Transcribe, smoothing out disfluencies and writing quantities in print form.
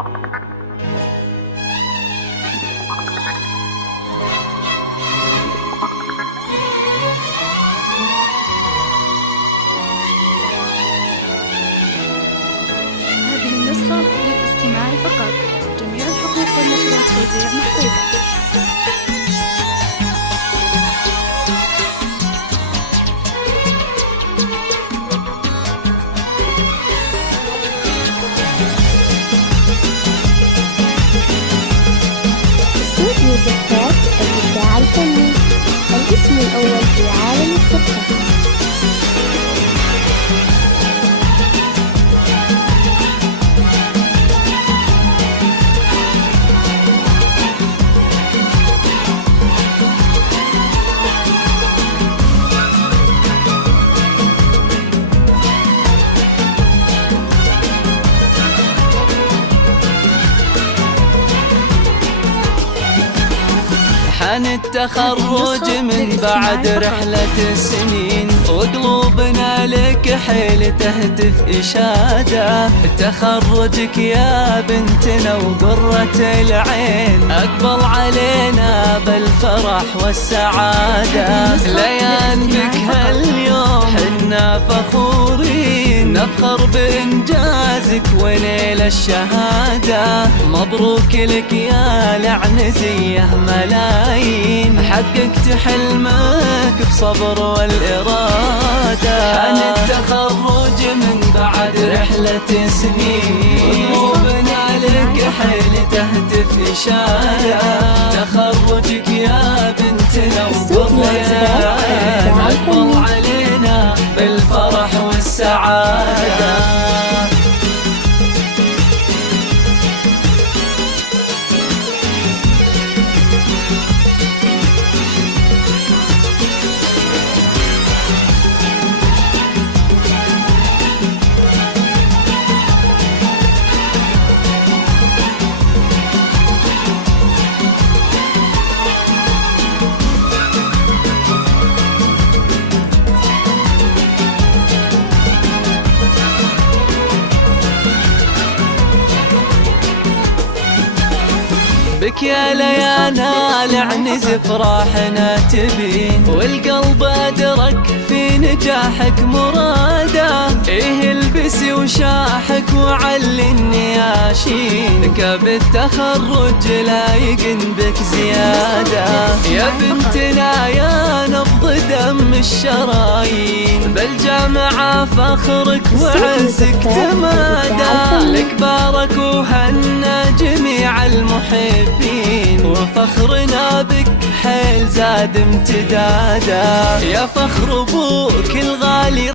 هذه النسخة للاستماع فقط. جميع الحقوق والنشرات توزيع محفوظة. استوديو زفات الإبداع الفني، الاسم الأول في عالم الزفات. حان التخرج من بعد رحلة سنين، وقلوبنا لك حيل تهتف إشادة. تخرجك يا بنتنا وقرة العين، أقبل علينا بالفرح والسعادة. ليان بك هاليوم حنا فخورين، نفخر بإنجازك ونيل الشهادة. مبروك لك يا العنزية ملايين، حققت حلمك بصبر والإرادة. عن التخرج من بعد رحلة سنين، قلوبنا لك حيل تهتف إشارة. تخرجك يا بنتنا وقرة أقبل علينا بالفرح والسعادة. بك يا ليانا العنز فرحنا تبين، والقلب أدرك في نجاحك مراده. إيه البسي وشاحك وعلي النياشين، كاب التخرج لايق بك زيادة. يا بنتنا يا نبض دم الشرايين، بالجامعة فخرك وعزك تمادى. لك بارك وهنا جميع المحبين، وفخرنا بك حيل زاد امتدادا. يا فخر ابوك الغالي